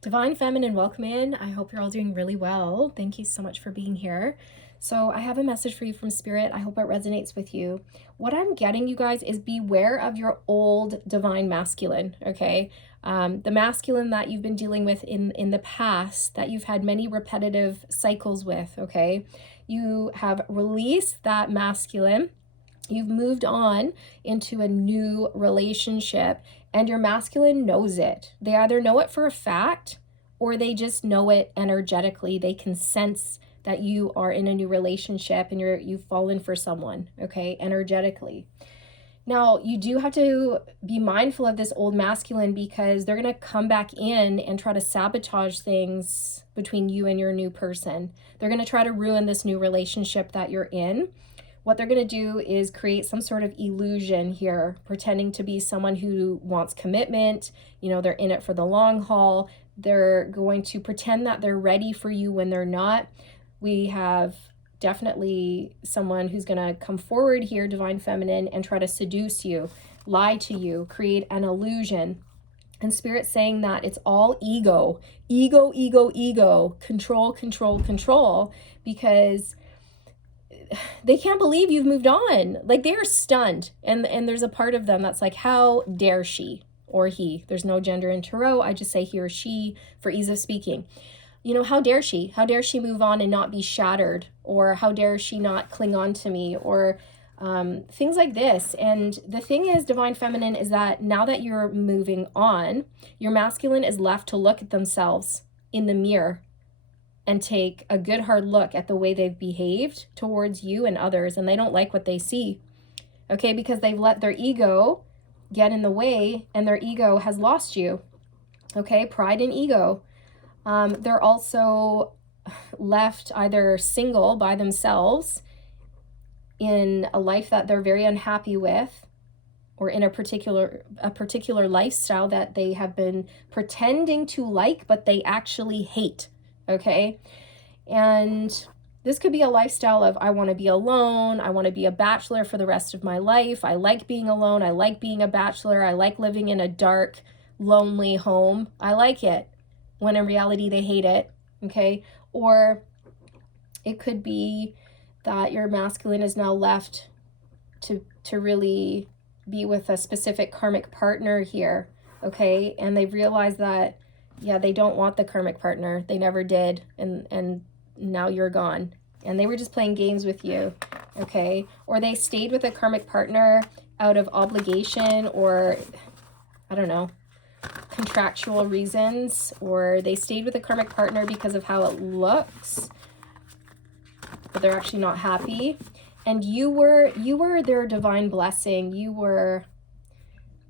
Divine Feminine, welcome in. I hope you're all doing really well. Thank you so much for being here. So I have a message for you from Spirit. I hope it resonates with you. What I'm getting, you guys, is beware of your old divine masculine, okay? The masculine that you've been dealing with in the past, that you've had many repetitive cycles with, okay? You have released that masculine. You've moved on into a new relationship, and your masculine knows it. They either know it for a fact or they just know it energetically. They can sense that you are in a new relationship and you've fallen for someone, okay, energetically. Now, you do have to be mindful of this old masculine because they're going to come back in and try to sabotage things between you and your new person. They're going to try to ruin this new relationship that you're in. What they're going to do is create some sort of illusion here, pretending to be someone who wants commitment. You know, they're in it for the long haul. They're going to pretend that they're ready for you when they're not. We have definitely someone who's going to come forward here, Divine Feminine, and try to seduce you, lie to you, create an illusion. And Spirit's saying that it's all ego, control, because they can't believe you've moved on. Like, they are stunned. And there's a part of them that's like, how dare she or he? There's no gender in Tarot. I just say he or she for ease of speaking. You know, how dare she? How dare she move on and not be shattered? Or how dare she not cling on to me? Or things like this. And the thing is, Divine Feminine, is that now that you're moving on, your masculine is left to look at themselves in the mirror and take a good hard look at the way they've behaved towards you and others, and they don't like what they see, okay, because they've let their ego get in the way, and their ego has lost you, okay, pride and ego. They're also left either single by themselves in a life that they're very unhappy with, or in a particular lifestyle that they have been pretending to like, but they actually hate. Okay. And this could be a lifestyle of, I want to be alone. I want to be a bachelor for the rest of my life. I like being alone. I like being a bachelor. I like living in a dark, lonely home. I like it, when in reality they hate it. Okay. Or it could be that your masculine is now left to really be with a specific karmic partner here. Okay. And they've realized that, yeah, they don't want the karmic partner. They never did. And now you're gone. And they were just playing games with you. Okay. Or they stayed with a karmic partner out of obligation, or, I don't know, contractual reasons. Or they stayed with a karmic partner because of how it looks, but they're actually not happy. And you were their divine blessing. You were,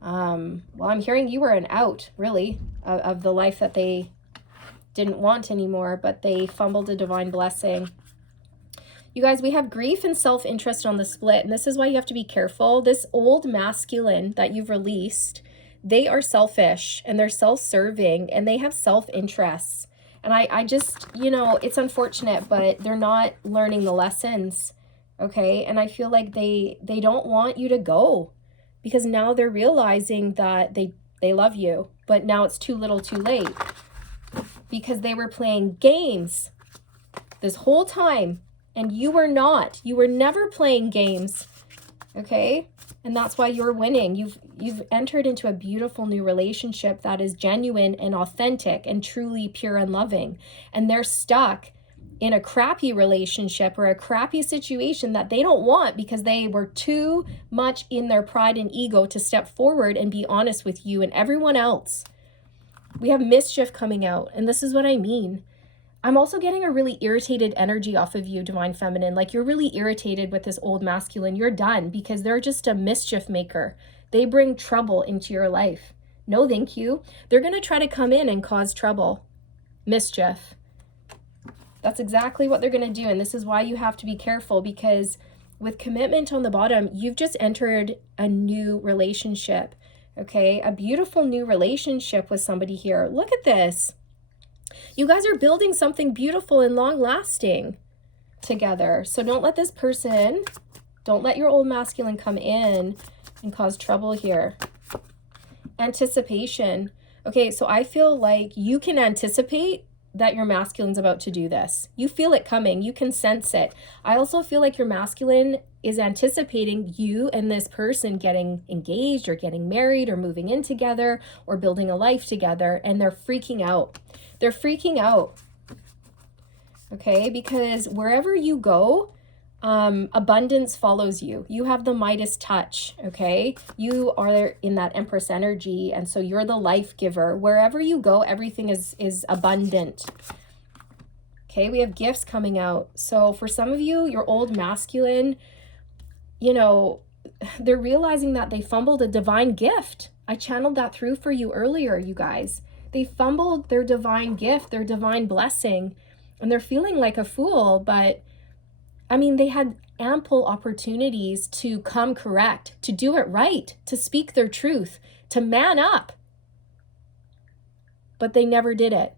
well, I'm hearing you were an out, really, of the life that they didn't want anymore, but they fumbled a divine blessing. You guys, we have grief and self-interest on the split, and this is why you have to be careful. This old masculine that you've released, they are selfish, and they're self-serving, and they have self-interests. And I just, you know, it's unfortunate, but they're not learning the lessons, okay? And I feel like they don't want you to go, because now they're realizing that they love you, but now it's too little too late, because they were playing games this whole time, and you were not. You were never playing games, okay? And that's why you're winning. You've entered into a beautiful new relationship that is genuine and authentic and truly pure and loving, and they're stuck in a crappy relationship or a crappy situation that they don't want, because they were too much in their pride and ego to step forward and be honest with you and everyone else. We have mischief coming out, and this is what I mean. I'm also getting a really irritated energy off of you, Divine Feminine. Like, you're really irritated with this old masculine. You're done, because they're just a mischief maker. They bring trouble into your life. No, thank you. They're going to try to come in and cause trouble, mischief. That's exactly what they're going to do. And this is why you have to be careful, because with commitment on the bottom, you've just entered a new relationship. Okay. A beautiful new relationship with somebody here. Look at this. You guys are building something beautiful and long lasting together. So don't let this person, don't let your old masculine come in and cause trouble here. Anticipation. Okay, so I feel like you can anticipate that your masculine's about to do this. You feel it coming. You can sense it. I also feel like your masculine is anticipating you and this person getting engaged or getting married or moving in together or building a life together, and they're freaking out. They're freaking out. Okay, because wherever you go, abundance follows you. You have the Midas touch, okay? You are in that Empress energy, and so you're the life giver. Wherever you go, everything is abundant. Okay, we have gifts coming out. So for some of you, your old masculine, you know, they're realizing that they fumbled a divine gift. I channeled that through for you earlier, you guys. They fumbled their divine gift, their divine blessing, and they're feeling like a fool, but I mean, they had ample opportunities to come correct, to do it right, to speak their truth, to man up. But they never did it.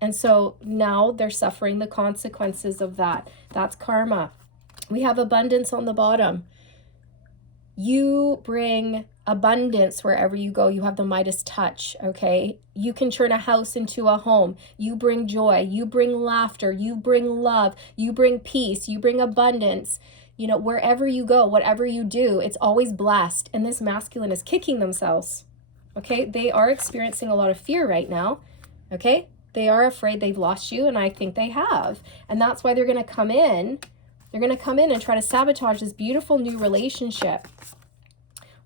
And so now they're suffering the consequences of that. That's karma. We have abundance on the bottom. You bring abundance wherever you go. You have the Midas touch, okay? You can turn a house into a home. You bring joy. You bring laughter. You bring love. You bring peace. You bring abundance. You know, wherever you go, whatever you do, it's always blessed. And this masculine is kicking themselves, okay? They are experiencing a lot of fear right now, okay? They are afraid they've lost you, and I think they have. And that's why they're going to come in. They're going to come in and try to sabotage this beautiful new relationship.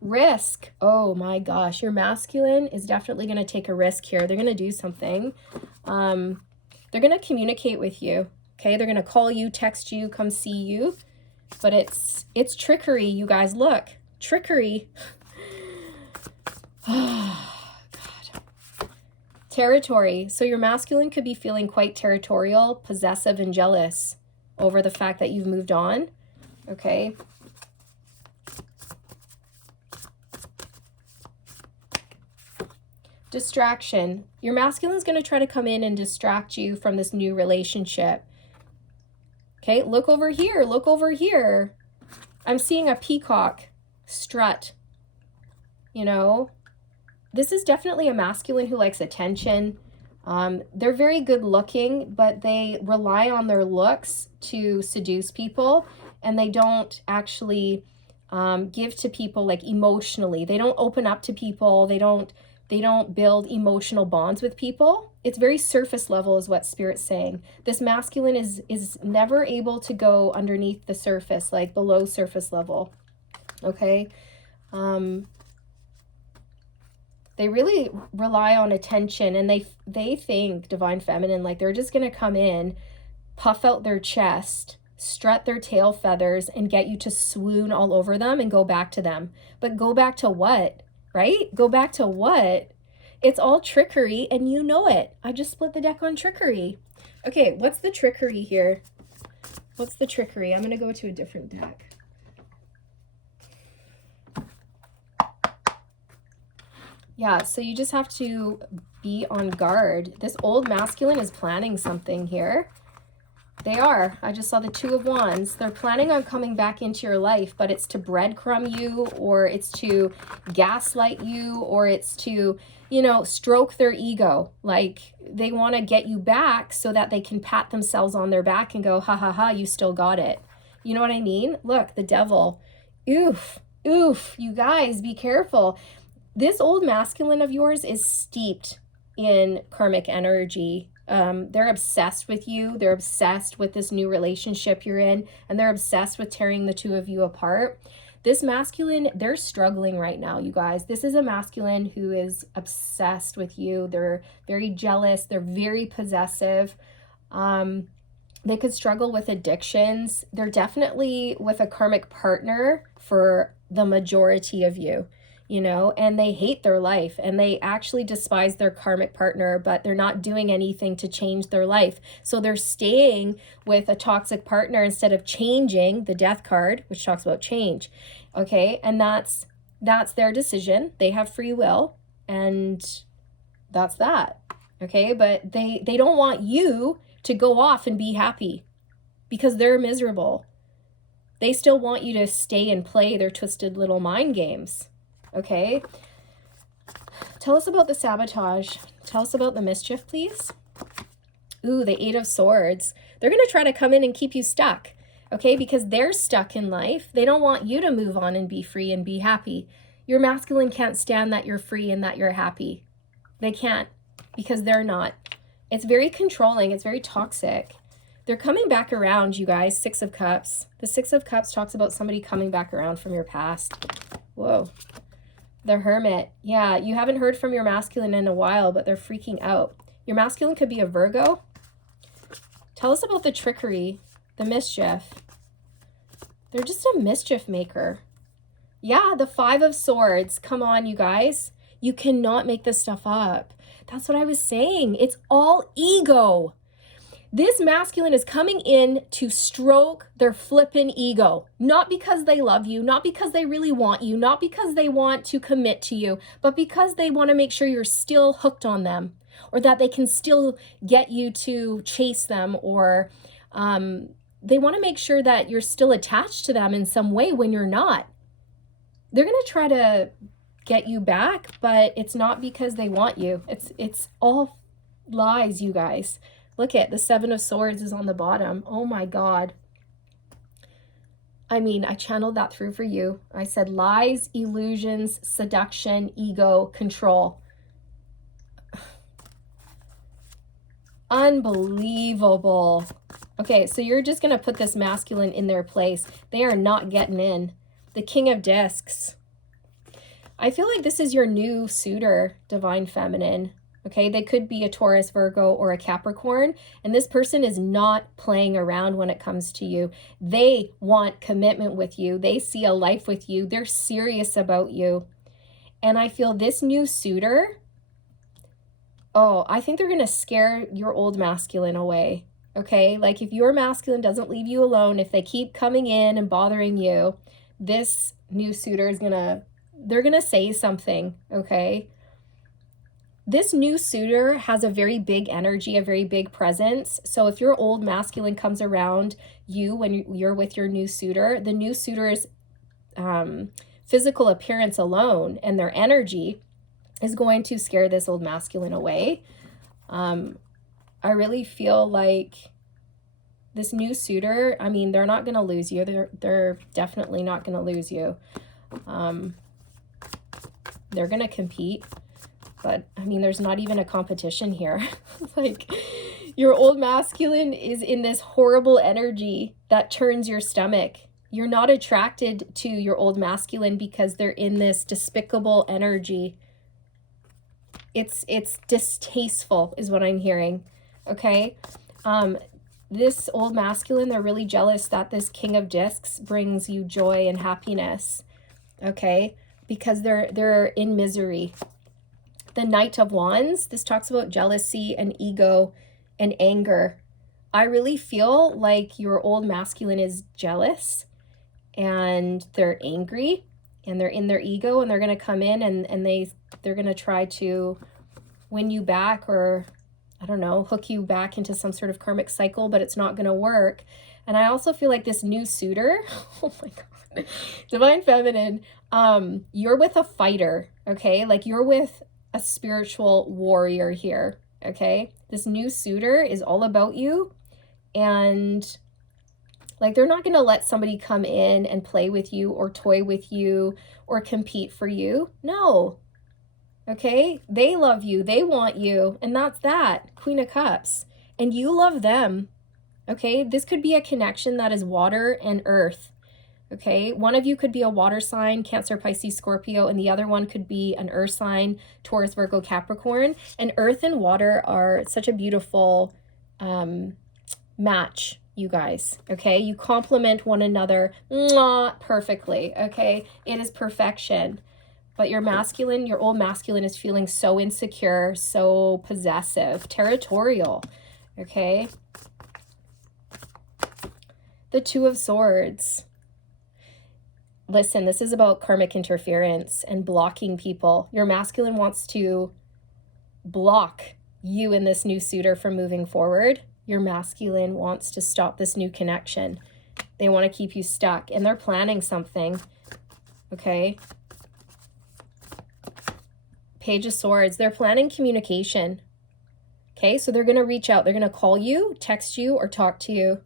Risk. Oh my gosh, your masculine is definitely going to take a risk here. They're going to do something. They're going to communicate with you. Okay, they're going to call you, text you, come see you. But it's trickery, you guys. Look, trickery. Oh, God. Territory. So your masculine could be feeling quite territorial, possessive, and jealous over the fact that you've moved on. Okay. Distraction. Your masculine is going to try to come in and distract you from this new relationship. Okay, look over here. Look over here. I'm seeing a peacock strut. You know, this is definitely a masculine who likes attention. They're very good looking, but they rely on their looks to seduce people, and they don't actually give to people like emotionally. They don't open up to people. They don't build emotional bonds with people. It's very surface level is what Spirit's saying. This masculine is never able to go underneath the surface, like below surface level. Okay? They really rely on attention, and they think, Divine Feminine, like they're just going to come in, puff out their chest, strut their tail feathers, and get you to swoon all over them and go back to them. But go back to what? Right? Go back to what? It's all trickery, and you know it. I just split the deck on trickery. Okay, what's the trickery here? What's the trickery? I'm going to go to a different deck. Yeah, so you just have to be on guard. This old masculine is planning something here. They are. I just saw the Two of Wands. They're planning on coming back into your life, but it's to breadcrumb you, or it's to gaslight you, or it's to, you know, stroke their ego. Like they want to get you back so that they can pat themselves on their back and go, ha ha ha, you still got it. You know what I mean? Look, the devil. Oof, oof, you guys, be careful. This old masculine of yours is steeped in karmic energy. They're obsessed with you. They're obsessed with this new relationship you're in, and they're obsessed with tearing the two of you apart. This masculine, they're struggling right now, you guys. This is a masculine who is obsessed with you. They're very jealous. They're very possessive. They could struggle with addictions. They're definitely with a karmic partner for the majority of you. You know, and they hate their life, and they actually despise their karmic partner, but they're not doing anything to change their life. So they're staying with a toxic partner instead of changing, the Death card, which talks about change. Okay, and that's their decision. They have free will, and that's that. Okay, but they don't want you to go off and be happy because they're miserable. They still want you to stay and play their twisted little mind games. Okay, Tell us about the sabotage. Tell us about the mischief, please. Ooh, the Eight of Swords. They're going to try to come in and keep you stuck, okay? Because they're stuck in life. They don't want you to move on and be free and be happy. Your masculine can't stand that you're free and that you're happy. They can't, because they're not. It's very controlling. It's very toxic. They're coming back around, you guys. Six of Cups. The Six of Cups talks about somebody coming back around from your past. Whoa. The Hermit. Yeah, you haven't heard from your masculine in a while, but they're freaking out. Your masculine could be a Virgo. Tell us about the trickery, the mischief. They're just a mischief maker. Yeah, the Five of Swords. Come on, you guys. You cannot make this stuff up. That's what I was saying. It's all ego. This masculine is coming in to stroke their flippin' ego. Not because they love you, not because they really want you, not because they want to commit to you, but because they want to make sure you're still hooked on them, or that they can still get you to chase them, or they want to make sure that you're still attached to them in some way when you're not. They're going to try to get you back, but it's not because they want you. It's all lies, you guys. Look at the Seven of Swords is on the bottom. Oh my God. I mean, I channeled that through for you. I said lies, illusions, seduction, ego, control. Unbelievable. Okay, so you're just going to put this masculine in their place. They are not getting in. The King of Discs. I feel like this is your new suitor, Divine Feminine. Okay, they could be a Taurus, Virgo, or a Capricorn, and this person is not playing around when it comes to you. They want commitment with you. They see a life with you. They're serious about you. And I feel this new suitor, oh, I think they're going to scare your old masculine away. Okay, like if your masculine doesn't leave you alone, if they keep coming in and bothering you, this new suitor is they're going to say something, okay? This new suitor has a very big energy, a very big presence. So if your old masculine comes around you when you're with your new suitor, the new suitor's physical appearance alone and their energy is going to scare this old masculine away. I really feel like this new suitor, I mean, they're not going to lose you. They're definitely not going to lose you. They're going to compete. But, I mean, there's not even a competition here. Like, your old masculine is in this horrible energy that turns your stomach. You're not attracted to your old masculine because they're in this despicable energy. It's distasteful is what I'm hearing, okay? This old masculine, they're really jealous that this King of Discs brings you joy and happiness, okay? Because they're in misery. The Knight of Wands, this talks about jealousy and ego and anger. I really feel like your old masculine is jealous and they're angry and they're in their ego, and they're going to come in and they're going to try to win you back, or I don't know, hook you back into some sort of karmic cycle, but it's not going to work. And I also feel like this new suitor, oh my God, Divine Feminine, you're with a fighter, okay? Like you're with a spiritual warrior here, okay? This new suitor is all about you, and like they're not going to let somebody come in and play with you or toy with you or compete for you. No. Okay? They love you. They want you. And that's that. Queen of Cups. And you love them. Okay? This could be a connection that is water and earth. Okay, one of you could be a water sign, Cancer, Pisces, Scorpio, and the other one could be an earth sign, Taurus, Virgo, Capricorn. And earth and water are such a beautiful match, you guys. Okay, you complement one another perfectly. Okay, it is perfection. But your masculine, your old masculine is feeling so insecure, so possessive, territorial. Okay, the Two of Swords. Listen, this is about karmic interference and blocking people. Your masculine wants to block you and this new suitor from moving forward. Your masculine wants to stop this new connection. They want to keep you stuck, and they're planning something, okay? Page of Swords. They're planning communication. Okay, so they're going to reach out. They're going to call you, text you, or talk to you.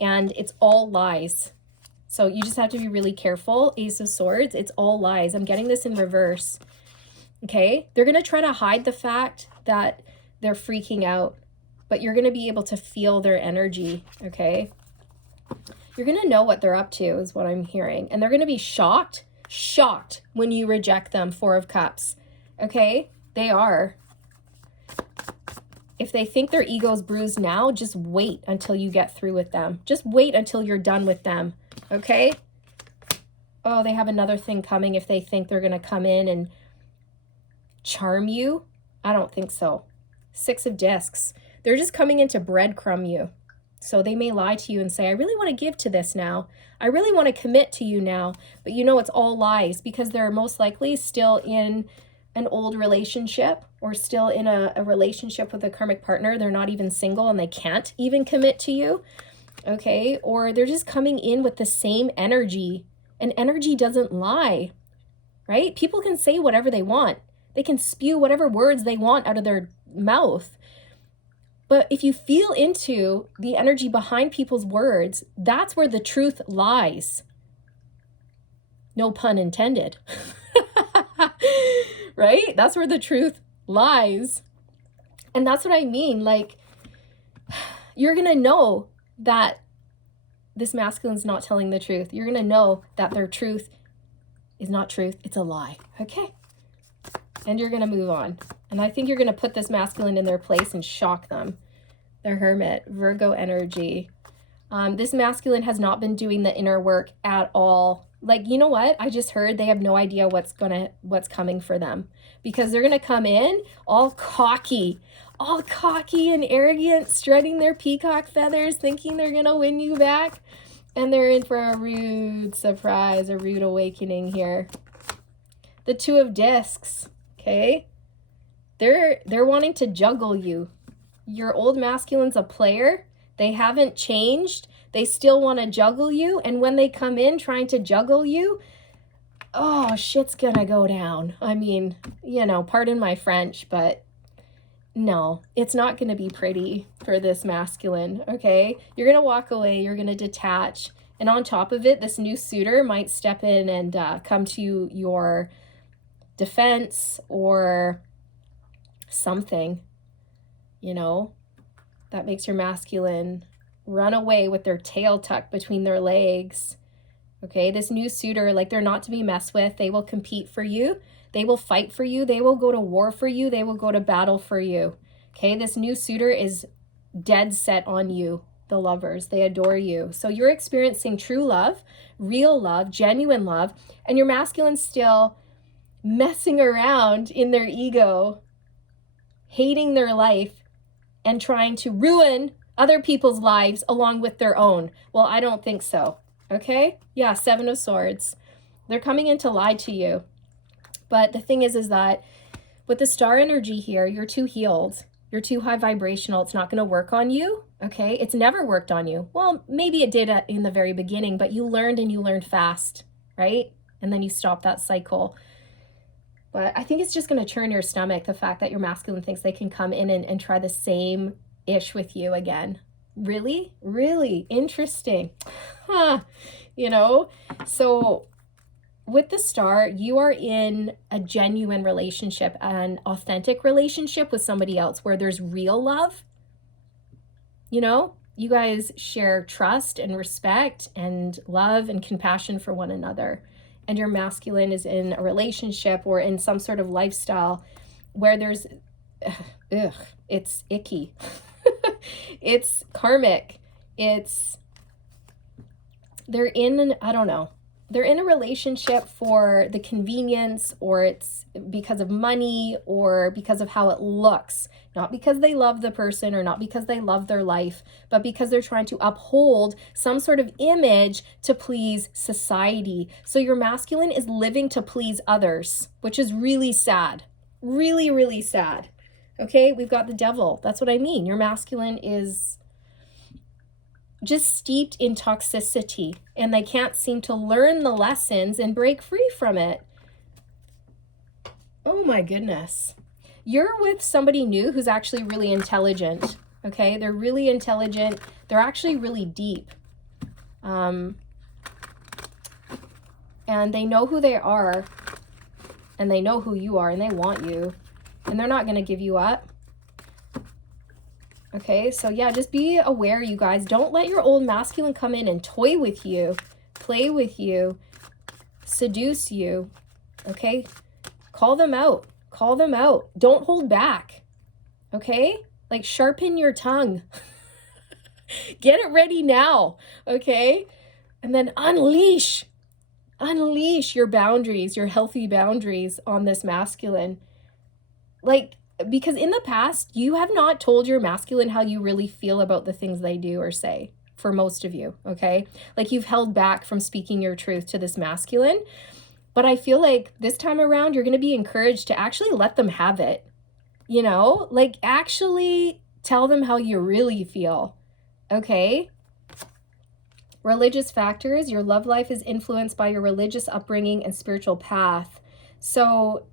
And it's all lies. So you just have to be really careful. Ace of Swords, it's all lies. I'm getting this in reverse. Okay, they're going to try to hide the fact that they're freaking out, but you're going to be able to feel their energy. Okay, you're going to know what they're up to is what I'm hearing. And they're going to be shocked when you reject them. Four of Cups. Okay, they are. If they think their ego's bruised now, just wait until you get through with them. Just wait until you're done with them. Okay? Oh, they have another thing coming if they think they're going to come in and charm you. I don't think so. Six of Discs. They're just coming in to breadcrumb you. So they may lie to you and say, I really want to give to this now. I really want to commit to you now. But you know it's all lies because they're most likely still in an old relationship or still in a relationship with a karmic partner. They're not even single and they can't even commit to you. Okay? Or they're just coming in with the same energy. And energy doesn't lie, right? People can say whatever they want. They can spew whatever words they want out of their mouth. But if you feel into the energy behind people's words, that's where the truth lies. No pun intended. Right? That's where the truth lies. And that's what I mean. Like, you're going to know that this masculine's not telling the truth. You're going to know that their truth is not truth. It's a lie. Okay? And you're going to move on. And I think you're going to put this masculine in their place and shock them. The Hermit, Virgo energy. This masculine has not been doing the inner work at all. Like, you know what? I just heard they have no idea what's coming for them because they're going to come in all cocky and arrogant, strutting their peacock feathers, thinking they're going to win you back. And they're in for a rude surprise, a rude awakening here. The Two of Discs, okay? They're wanting to juggle you. Your old masculine's a player. They haven't changed. They still want to juggle you. And when they come in trying to juggle you, oh, shit's gonna go down. I mean, you know, pardon my French, but no, it's not going to be pretty for this masculine, okay? You're going to walk away. You're going to detach. And on top of it, this new suitor might step in and come to your defense or something, you know, that makes your masculine run away with their tail tucked between their legs. Okay, this new suitor, like, they're not to be messed with. They will compete for you. They will fight for you. They will go to war for you. They will go to battle for you. Okay, this new suitor is dead set on you, the lovers. They adore you. So you're experiencing true love, real love, genuine love, and your masculine's still messing around in their ego, hating their life, and trying to ruin other people's lives along with their own. Well, I don't think so. Okay? Yeah, Seven of Swords. They're coming in to lie to you. But the thing is that with the star energy here, you're too healed. You're too high vibrational. It's not going to work on you. Okay? It's never worked on you. Well, maybe it did in the very beginning, but you learned and you learned fast, right? And then you stop that cycle. But I think it's just going to churn your stomach, the fact that your masculine thinks they can come in and try the same ish with you again. Really? Really interesting. Huh. You know? So with the star, you are in a genuine relationship, an authentic relationship with somebody else where there's real love. You know? You guys share trust and respect and love and compassion for one another. And your masculine is in a relationship or in some sort of lifestyle where there's, it's icky. It's karmic. They're in, I don't know. They're in a relationship for the convenience, or it's because of money, or because of how it looks. Not because they love the person or not because they love their life, but because they're trying to uphold some sort of image to please society. So your masculine is living to please others, which is really sad. Really, really sad. Okay, we've got the devil. That's what I mean. Your masculine is just steeped in toxicity, and they can't seem to learn the lessons and break free from it. Oh my goodness. You're with somebody new who's actually really intelligent. Okay, they're really intelligent. They're actually really deep. And they know who they are, and they know who you are, and they want you, and they're not going to give you up. Okay, so yeah, just be aware, you guys. Don't let your old masculine come in and toy with you, play with you, seduce you. Okay, call them out. Call them out. Don't hold back. Okay, like sharpen your tongue. Get it ready now. Okay, and then unleash your boundaries, your healthy boundaries on this masculine. Like, because in the past, you have not told your masculine how you really feel about the things they do or say, for most of you, okay? Like, you've held back from speaking your truth to this masculine. But I feel like this time around, you're going to be encouraged to actually let them have it. You know, like actually tell them how you really feel, okay? Religious factors, your love life is influenced by your religious upbringing and spiritual path. So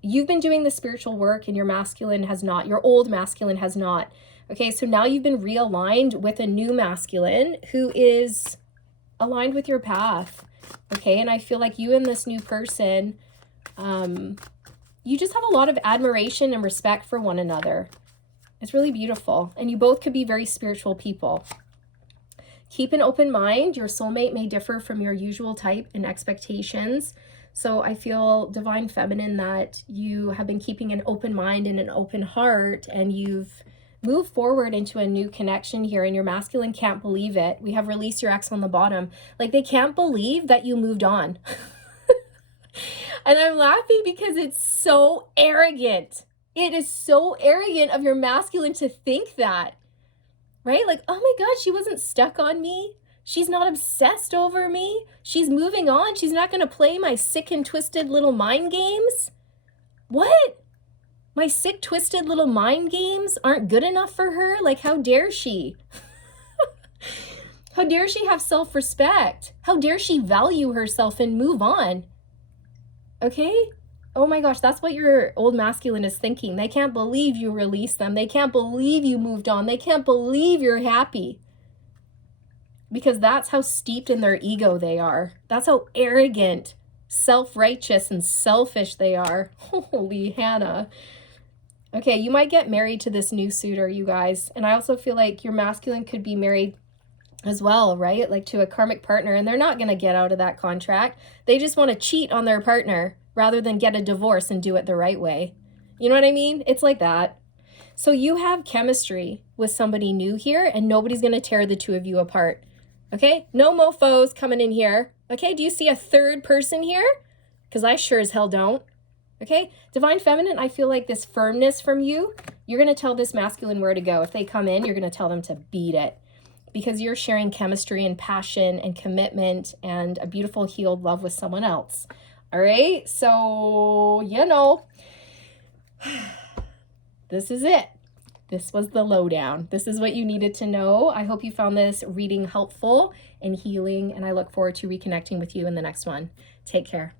you've been doing the spiritual work and your masculine has not, your old masculine has not. Okay, so now you've been realigned with a new masculine who is aligned with your path. Okay, and I feel like you and this new person, you just have a lot of admiration and respect for one another. It's really beautiful. And you both could be very spiritual people. Keep an open mind. Your soulmate may differ from your usual type and expectations. So I feel divine feminine that you have been keeping an open mind and an open heart, and you've moved forward into a new connection here, and your masculine can't believe it. We have release your ex on the bottom. Like, they can't believe that you moved on. And I'm laughing because it's so arrogant. It is so arrogant of your masculine to think that, right? Like, oh my God, she wasn't stuck on me. She's not obsessed over me. She's moving on. She's not going to play my sick and twisted little mind games. What? My sick, twisted little mind games aren't good enough for her? Like, how dare she? How dare she have self-respect? How dare she value herself and move on? Okay? Oh my gosh, that's what your old masculine is thinking. They can't believe you released them. They can't believe you moved on. They can't believe you're happy. Because that's how steeped in their ego they are. That's how arrogant, self-righteous, and selfish they are. Holy Hannah. Okay, you might get married to this new suitor, you guys. And I also feel like your masculine could be married as well, right? Like to a karmic partner, and they're not going to get out of that contract. They just want to cheat on their partner rather than get a divorce and do it the right way. You know what I mean? It's like that. So you have chemistry with somebody new here, and nobody's going to tear the two of you apart. Okay? No mofos coming in here. Okay? Do you see a third person here? Because I sure as hell don't. Okay? Divine feminine, I feel like this firmness from you, you're going to tell this masculine where to go. If they come in, you're going to tell them to beat it. Because you're sharing chemistry and passion and commitment and a beautiful healed love with someone else. All right? So, you know, this is it. This was the lowdown. This is what you needed to know. I hope you found this reading helpful and healing, and I look forward to reconnecting with you in the next one. Take care.